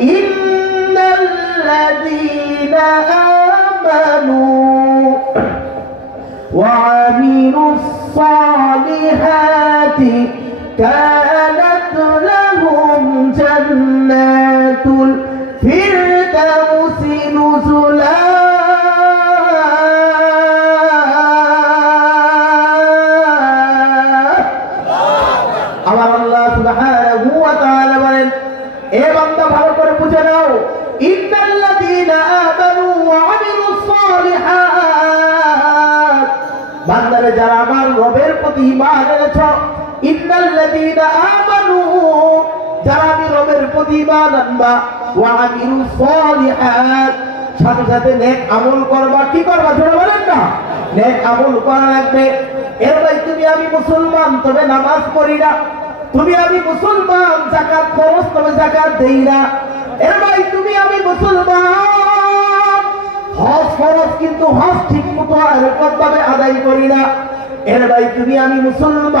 ইন্নাল্লাযীনা আমানু ওয়া আমিলুস সালিহাতি কানাত লাহুম জান্নাতুল ফিরদাউসি নুজুলা। আমার আল্লাহ সুবহানাহু ওয়া তাআলা বলেন, এ বান্দা ভালো করে বুঝে নাও, ইন্নাল্লাযীনা আমানু ওয়া আমিলুস সালিহাত, বান্দারে যারা আমার রবের প্রতি ঈমান এনেছো, ইন্নাল্লাযীনা আমানু, যারা আমি রবের প্রতি ঈমান আনবা, ওয়া আমিলুস সালিহাত, সাথে সাথে নেক আমল করবা। কি করবা জোরে বলেন না? নেক আমল করা লাগবে। এর ভাই তুমি আমি মুসলমান তবে নামাজ পড়ি না, তুমি আমি মুসলমান যাকাত ফরজ তবে যাকাত দেই না। এর ভাই তুমি আমি মুসলমান হজ ফরজ কিন্তু হজ ঠিক মতো এরকম ভাবে আদায় করি না। এর ভাই তুমি আমি মুসলমান,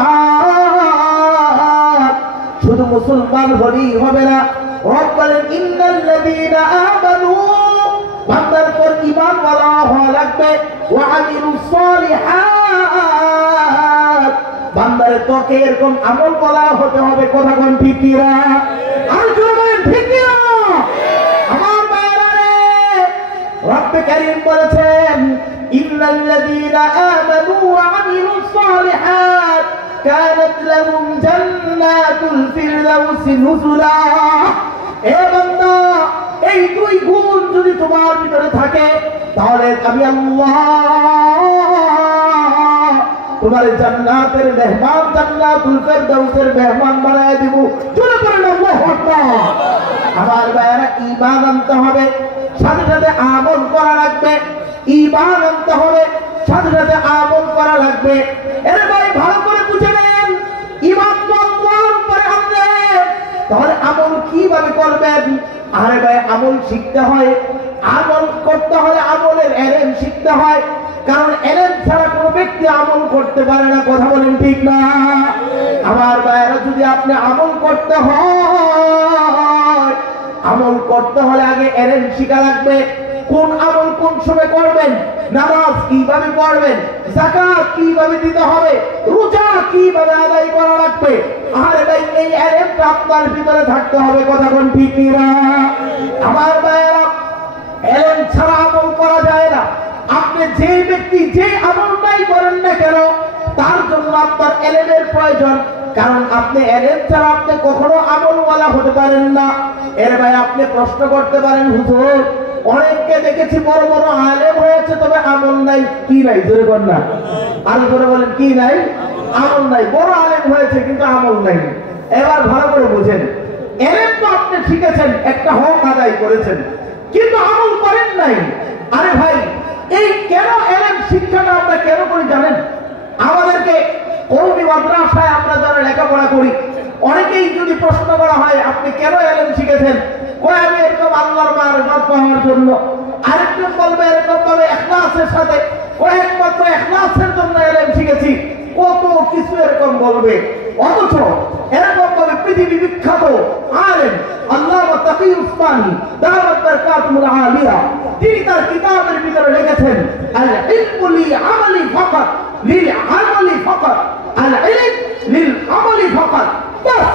শুধু মুসলমান হলেই হবে না। রব বলেন ইন্নাল্লাযীনা আমানু, বান্দার পর ঈমান ওয়ালা হওয়া লাগবে, ওয়া আমিলুস সালিহাত, বান্দার তোকে এরকম আমল করা হতে হবে। কথা কোন ঠিক কি না? আর জোরে বলেন ঠিক কি না? আমার ভাইরা, রব কারীম বলেছেন ইন্নাল্লাযীনা আমানু ওয়া আমিলুস সালিহাত কানাত লাহুম জান্নাতুল ফিরদাউসি নুজুলা। এ বান্দা, এই দুই গুণ যদি তোমার ভিতরে থাকে তাহলে আমি আল্লাহ তোমার জান্নাতের মেহমান, জান্নাতুল ফিরদাউসের মেহমান বানায় দেব। জোরে বলেন আল্লাহু আকবার। আমার ভাইরা, ঈমান আনতে হবে, সাথে সাথে আমল করা লাগবে। ঈমান আনতে হবে, সাথে সাথে আমল করা লাগবে। এর ভাই ভালো করে বুঝে নেন, ঈমান তো আল্লাহর উপরে আনলেন, তাহলে আমল কিভাবে করবেন? আরে ভাই, আমল শিখতে হয়, আমল করতে হলে আমলের এলেম শিখতে হয়, কারণ এলেম ছাড়া কোনো ব্যক্তি আমল করতে পারে না। কথা বলেন ঠিক না? আমার ভাইয়েরা, যদি আপনি আমল করতে হয়, আমল করতে হলে আগে এলেম শিখা লাগবে। কোন আমল কোন সময় করবেন, নামাজ কিভাবে পড়বেন, যাকাত কিভাবে দিতে হবে, রোজা কিভাবে আদায় করা লাগবে। আরে ভাই, এই এলেমটা আপনার ভিতরে থাকতে হবে। কথা কোন ঠিক না? আমার ভাইয়েরা, এলেম ছাড়া আমল করা যায় না। আপনি যে ব্যক্তি যে আমলটাই করেন না কেন, তার জন্য আপনার এলেমের প্রয়োজন, কারণ আপনি এলেম ছাড়া আপনি কখনো আমলওয়ালা হতে পারেন না। এর ভাই, আপনি প্রশ্ন করতে পারেন, হুজুর অনেককে দেখেছি বড় বড় আলেম হয়েছে তবে আমল নাই। কি নাই জোরে বলেন না? আর করে বলেন কি নাই? আমল নাই। বড় আলেম হয়েছে কিন্তু আমল নাই। এবার ভালো করে বুঝেন, এলেম তো আপনি শিখেছেন, একটা হক আদায় করেছেন, কিন্তু আমল করেন নাই। আরে ভাই, এই কেন এলেম শিক্ষাটা আমরা কেন করি জানেন? আমাদেরকে কওমি মাদ্রাসায় আমরা যারা লেখাপড়া করি, অনেকেই যদি প্রশ্ন করা হয় আপনি কেন এলেম শিখেছেন, কয় আমি এরকম আল্লাহর মারিফত পাওয়ার জন্য। আরেকজন বলবে এরকম ভাবে ইখলাসের সাথে, কয় একমাত্র ইখলাসের জন্য এলেম শিখেছি। কত কিছু এরকম বলবে, অথচ এরকম ভাবে পৃথিবী বিখ্যাত আলেম আল্লামা তাকি উসমানী দাওয়াত বারকাতুল আলিয়া, তিনি তার কিতাবের ভিতরে লিখেছেন আল ইলমু লি আমালি ফাকাত লিল আমালি ফাকাত, আল ইলম লিল আমালি ফাকাত। বাস,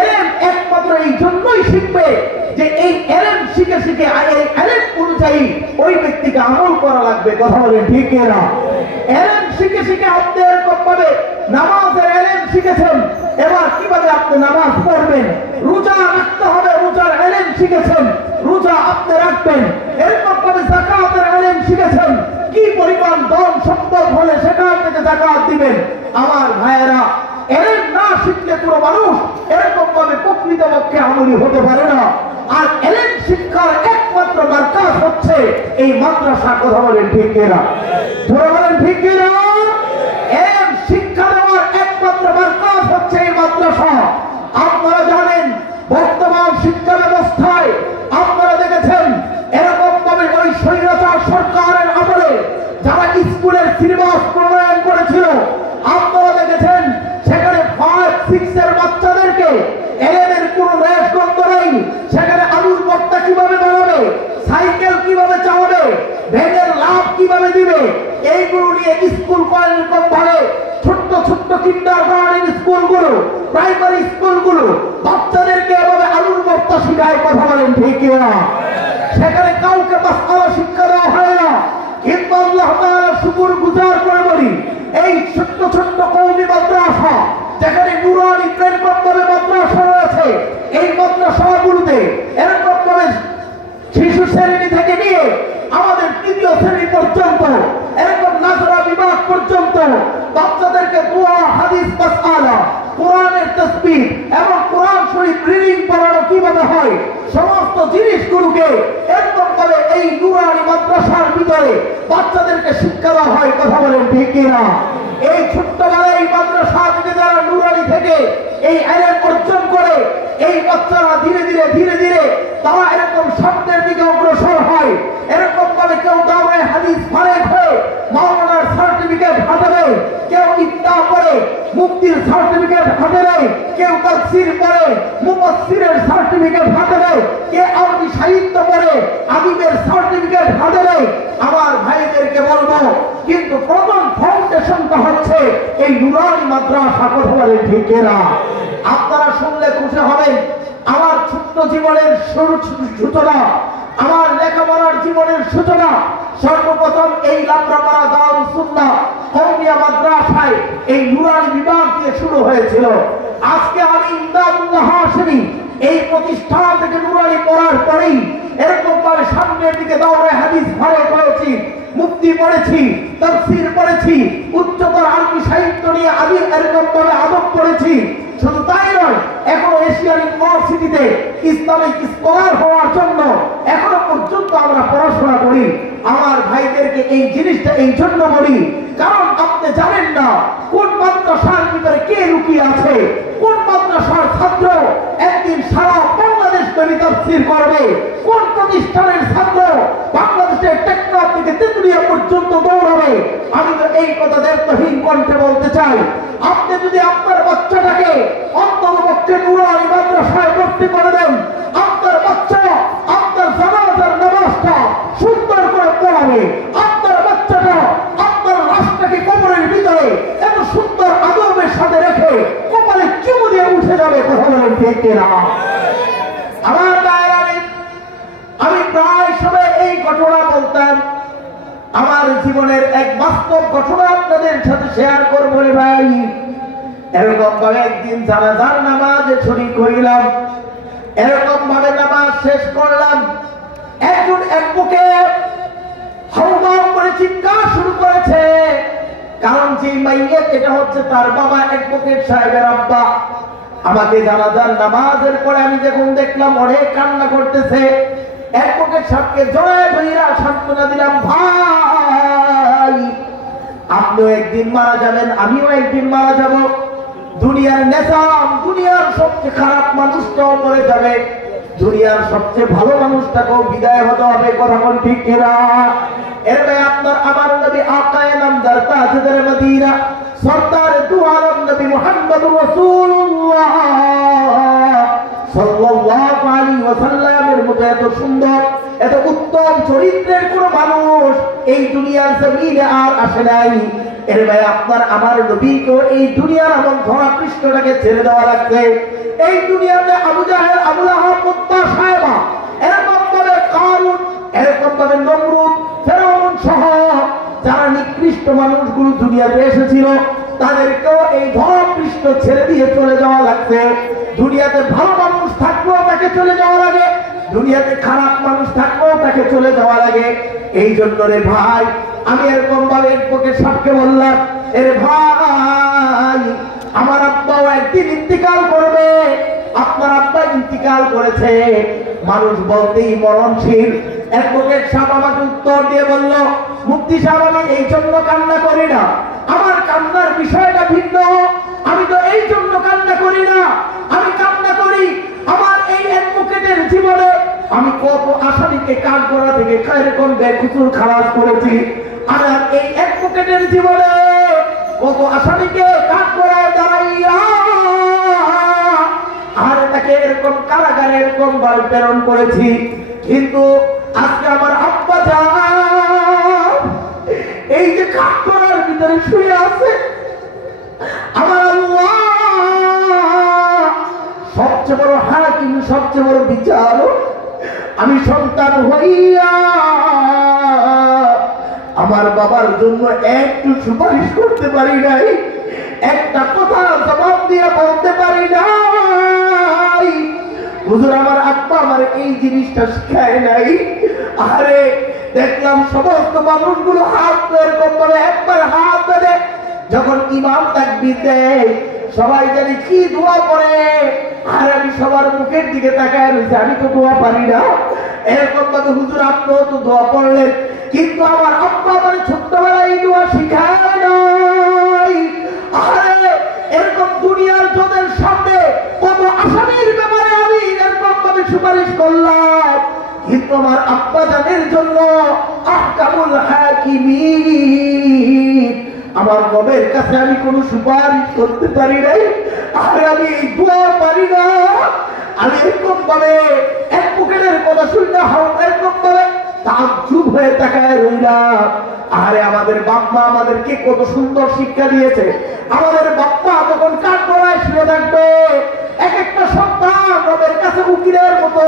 এলেম একমাত্র এই জন্যই শিখবে যে এই এলেম শিখে শিখে এই এলেম অনুযায়ী ওই ব্যক্তিকে আমল করা লাগবে। কথা বলেন ঠিক না? এলেম শিখে শিখে আপনি এরকম ভাবে নামাজের এলেম শিখেছেন, এবার কিভাবে আপনি নামাজ পড়বেন, রোজা রাখতে হবে, রোজার এলেম শিখেছেন, রোজা আপনি রাখবেন। এরকম ভাবে যাকাতের এলেম শিখেছেন, কি পরিমাণ ধন সম্পদ হলে সেখান থেকে যাকাত দিবেন। আমার ভাইয়েরা, এলেম না শিখলে কোনো মানুষ এরকম ভাবে প্রকৃতপক্ষে আমলি হতে পারে না। আর এলেম শিক্ষার একমাত্র মার্কাজ হচ্ছে এই মাদ্রাসা। কথা বলেন ঠিক কিনা? ধরে বলেন ঠিক কিনা? এলেম শিক্ষা দেওয়ার একমাত্র মার্কাজ হচ্ছে এই মাদ্রাসা। আপনারা জানেন, বর্তমান শিক্ষা ব্যবস্থায় আপনারা দেখেছেন এরকম ভাবে ওই স্বৈরাচার সরকারের আমলে যারা স্কুলের সিলেবাস প্রণয়ন করেছিল, আপনারা দেখেছেন সেখানে 5-6 এর বাচ্চাদেরকে এলেমের কোনো রেশ গন্ধ নেই, সেখানে আলুর ভর্তা স্কুল কলেজ এরকম ভাবে ছোট্ট ছোট্ট কিন্ডারগার্টেন স্কুলগুলো, প্রাইমারি স্কুলগুলো বাচ্চাদেরকে এভাবে আলুর ভর্তা শিখায়, কথা বলেন ঠিক কিনা? সেখানে কাউকে মাসআলা শিক্ষা দেওয়া হয় না। কিন্তু আল্লাহ তাআলার শুকর গুজার করে বলি, এই ছোট্ট ছোট্ট কওমি মাদ্রাসা, যেখানে নুরানি প্রেরকভাবে মাদ্রাসা রয়েছে, এই মাদ্রাসাগুলোতে এরকম ভাবে শিশু শ্রেণী থেকে নিয়ে আমাদের তৃতীয় শ্রেণী পর্যন্ত এরকম নাজরা বিভাগ পর্যন্ত বাচ্চাদেরকে দোয়া, হাদিস, মাসআলা, কোরআনের তাসবিহ এবং কোরআন শরীফ রিডিং পড়ানো কিভাবে হয়, সমস্ত জিনিসগুলোকে এরকম ভাবে এই নুরানি মাদ্রাসার ভিতরে বাচ্চাদেরকে শিক্ষা দেওয়া হয়, কথা বলেন ঠিক কিনা? এই ছোট্টবেলায় এই মাদ্রাসা থেকে যারা নুরানি থেকে এই ইলম অর্জন করে, এই বাচ্চারা ধীরে ধীরে ধীরে ধীরে তারা এরকম সামনের দিকে অগ্রসর হয়। এরকম ভাবে কেউ দাওরায়ে হাদিস ফারেক হয়ে মাওলানার সার্টিফিকেট হাতে নেয়, কেউ ইফতা পড়ে মুফতির সার্টিফিকেট হাতে নেয়, কেউ তাফসীর পড়ে মুফাসসিরের সার্টিফিকেট হাতে নেয়, কে আরবি সাহিত্য পড়ে আদিবের সার্টিফিকেট হাতে নেয়। আমার ভাইদেরকে বলবো, কিন্তু প্রথম ফাউন্ডেশনটা হচ্ছে এই নুরানি মাদ্রাসা, কথা বলেন ঠিক কিনা? আপনারা শুনলে খুশি হবেন, আমার ছোট্ট জীবনের সূচনা, আমার লেখাপড়ার জীবনের সূচনা সর্বপ্রথম এই লাবরাপাড়া দারুস সুন্নাহ কওমিয়া মাদ্রাসায় এই নুরানি বিভাগ দিয়ে শুরু হয়েছিল। আজকে আমি ইমদাদুল্লাহ হাশিমি এই প্রতিষ্ঠান থেকে নুরানি পড়ার পরেই এরকম ভাবে সামনের দিকে দাওরায়ে হাদিস ফারেক হয়েছি, মুফতি পড়েছি, তাফসীর পড়েছি, উচ্চতর আরবি সাহিত্য নিয়ে আদি এরকম ভাবে আদব পড়েছি। শুধু তাই নয়, এখনো এশিয়ান ইউনিভার্সিটিতে ইসলামিক স্কলার হওয়ার জন্য এখনো পর্যন্ত আমরা পড়াশোনা করি। আমার ভাইদেরকে এই জিনিসটা এই জন্য বলি, কারণ আপনি জানেন না কোন মাদ্রাসার ভিতরে কে লুকিয়ে আছে, কোন মাদ্রাসার ছাত্র একদিন সারা বাংলাদেশ ব্যাপী তাফসীর করবে, কোন প্রতিষ্ঠানের ছাত্র বাংলাদেশের টেকনাফ থেকে তেতুলিয়া পর্যন্ত দৌড়াবে। আমি তো এই কথা দায়িত্বহীন কণ্ঠে বলতে চাই, আপনি যদি আপনার বাচ্চাটাকে অন্ততপক্ষে নুরানি মাদ্রাসায় ভর্তি করে দেন, আপনার বাচ্চা আপনার জানাজার নামাজটা সুন্দর করে পড়াবে, আপনার বাচ্চাটা আপনার লাশটাকে কবরের ভিতরে এত সুন্দর আদবের সাথে রেখে কপালে চুমু দিয়ে উঠে যাবে, কথা বলেন ঠিক কিনা? আমার ভাইয়েরা, আমি প্রায় সময় এই ঘটনা বলতাম, আমার জীবনের এক বাস্তব ঘটনা আপনাদের সাথে শেয়ার করব রে ভাই। এরকম ভাবে একদিন জানাজার নামাজে শরীক হইলাম, এরকম ভাবে নামাজ শেষ করলাম, একজন অ্যাডভোকেট হাউমাউ করে চিৎকার শুরু করেছে, কারণ যে মাইয়াত এটা হচ্ছে তার বাবা অ্যাডভোকেট সাহেবের আব্বা। আমাকে জানাজার নামাজের পরে আমি যখন দেখলাম অনেক কান্না করতেছে, অ্যাডভোকেট সাহেবকে জড়ায় ধইরা সান্ত্বনা দিলাম, ভাই আপনিও একদিন মারা যাবেন, আমিও একদিন মারা যাব, দুনিয়ার নেশাম, দুনিয়ার সবচেয়ে খারাপ মানুষটাও মরে যাবে, দুনিয়ার সবচেয়ে ভালো মানুষটাকেও বিদায় হতে হবে, কথা বল ঠিক কিনা? এর ভাই আপনার আমার নবী আকায়ে নামদার তাজদার মদিনা সরদার দু আলম নবী মুহাম্মদুর রাসূলুল্লাহ সাল্লাল্লাহু আলাইহি ওয়াসাল্লামের মতো এত সুন্দর এত উত্তম চরিত্রের কোন মানুষ এই দুনিয়ার জমিনে আর আসে নাই। এর ভাই আপনার আমার নবীকে এই দুনিয়ার এমন ধরা পৃষ্ঠটাকে ছেড়ে দেওয়া লাগবে। এই দুনিয়াতে আবু জাহেল, আবু লাহাব, উতবা, সায়বা, এরকম ভাবে কারুন, এরকম ভাবে নমরুদ, ফেরাউন সহ যারা নিকৃষ্ট মানুষগুলো দুনিয়াতে এসেছিল, তাদেরকেও এই ধরা পৃষ্ঠ ছেড়ে দিয়ে চলে যাওয়া লাগবে। দুনিয়াতে ভালো মানুষ থাকলেও তাকে চলে যাওয়া লাগে, দুনিয়াতে খারাপ মানুষ থাকলেও তাকে চলে যাওয়া লাগে। এই জন্য রে ভাই আমি এরকম ভাবে একপক্ষে সাপকে বললাম, এর ভাই আমার আব্বাও একদিন ইন্তিকাল করবে, আপনার আব্বা ইন্তিকাল করেছে, মানুষ বলতেই মরণশীল। অ্যাডভোকেট সাহেব আমাকে উত্তর দিয়ে বলল, মুফতি সাহেব আমি এই জন্য কান্না করি না, আমার কান্নার বিষয়টা ভিন্ন, আমি তো এই জন্য কান্না করি না, আমি কান্না করি আমার এই অ্যাডভোকেটের জীবনে আমি কত আসামিকে কাঠগড়া থেকে এরকম বেকুচুর খালাস করেছি, আর এই অ্যাডভোকেটের জীবনে কত আসামিকে কাঠগড়ায় দাঁড়াইয়া আর তাকে এরকম কারাগারে এরকম বাল প্রেরণ করেছি। কিন্তু আজকে আমার আব্বা জান এই যে কাঠগড়ার শুয়ে আছে। আমার আল্লাহ সবচেয়ে বড় হাকিম, সবচেয়ে বড় বিচারক, আমি সন্তান হইয়া আমার বাবার জন্য একটু সুপারিশ করতে পারি নাই, একটা কথা জবাব দিয়ে বলতে পারি নাই। হুজুর আমার আব্বা আমার এই জিনিসটা শিখায় নাই। আরে দেখলাম সমস্ত মানুষগুলো হাত এরকম করে একবার হাত বেঁধে যখন ইমাম তাকবীর দেয় সবাই জানি কি দোয়া করে, আর আমি সবার মুখের দিকে তাকায় রয়েছে, আমি তো দোয়া পারি না। এরকম ভাবে হুজুর আপনিও তো দোয়া পড়লেন, কিন্তু আমার আব্বা আমার ছোট্টবেলায় এই দোয়া শিখায় নাই। আরে এরকম দুনিয়ার জনের সামনে কত আসামির ব্যাপারে আমি এরকম ভাবে সুপারিশ করলাম, কিন্তু আমার আব্বা জানের জন্য আহকামুল হাকিমিন আমার রবের কাছে আমি কোনো সুপারিশ করতে পারি নাই। আর আমি এই দোয়া পারি না। আমি এরকম ভাবে এক পকেটের কথা শুনলে এরকম ভাবে তাজ্জুব হয়ে তাকায় রইলাম। আরে আমাদের বাপ্পা আমাদেরকে কত সুন্দর শিক্ষা দিয়েছে। আমাদের বাপ্পা যখন কাঠ গড়ায় শুয়ে থাকবে, এক একটা সন্তান রবের কাছে উকিলের মতো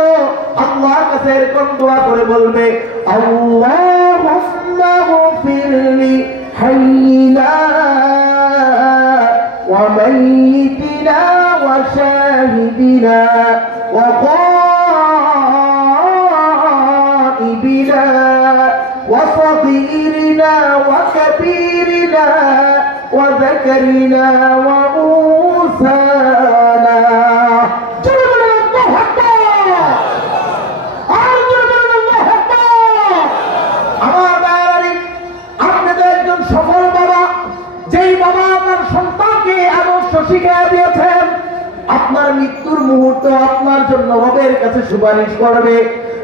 আল্লাহর কাছে এরকম দোয়া করে বলবে, আল্লাহুম্মা গফিরলি হাইয়িনা ওয়া মাইয়িতিনা ওয়া শাহিদিনা ওয়া গায়িবিনা ওয়া সাগীরিনা ওয়া কাবীরিনা ওয়া যাকারিনা ওয়া উনসানা। সফল বাবা, যেই বাবা আপনার সন্তানকে আদর্শ শিখিয়ে দিয়েছেন, আপনার মৃত্যুর মুহূর্ত আপনার জন্য রবের কাছে সুপারিশ করবে।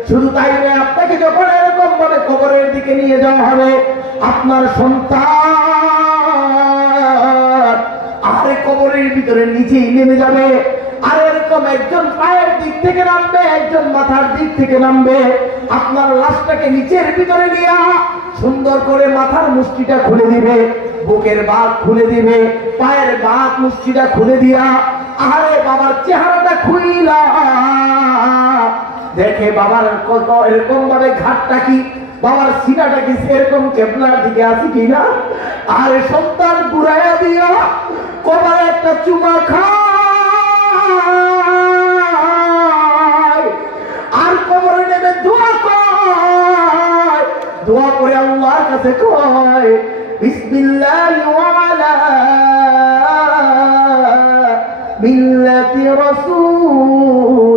শুধু তাই নয়, আপনাকে যখন এরকম ভাবে কবরের দিকে নিয়ে যাওয়া হবে, আপনার সন্তান আরে কবরের ভিতরে নিচেই নেমে যাবে। আর এরকম একজন পায়ের দিক থেকে নামবে, একজন মাথার দিক থেকে নামবে। আপনার লাশটাকে নিচের ভিতরে নিয়ে সুন্দর করে মাথার মুষ্টিটা খুলে দিবে, বুকের বাঁক খুলে দিবে, পায়ের বাঁক মুষ্টিটা খুলে দিয়া আরে বাবার চেহারাটা খুইলা দেখে বাবার কত এরকম ভাবে ঘাটটা কি, বাবার সিনাটা কি সেরকম কেবলার দিকে আছে কিনা। আর সন্তান ঘুরাইয়া দিয়া কবার একটা চুমা খায়, আর কবরে নেমে দোয়া কয়, দোয়া করে আল্লাহর কাছে কয় বিসমিল্লাহি ওয়া আলা মিল্লাতি রাসূলিল্লাহ।